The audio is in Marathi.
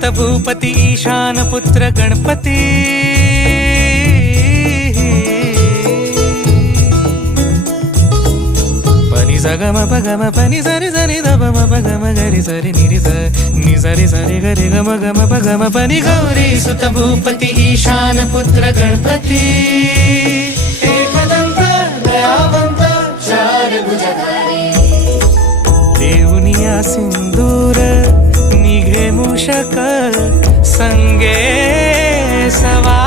सुत भूपती ईशान पुत्र गणपती पनि सगम पगम पनि सरि सरि ध म पगम गरि सरि निरि स नि सरि सरि गरि गम गम पगम पनि गौरी सुत भूपती ईशान पुत्र गणपती एकदंत दयावंत चार भुजधारी देऊनिया सिंदूर निघे मूषक संगे सवा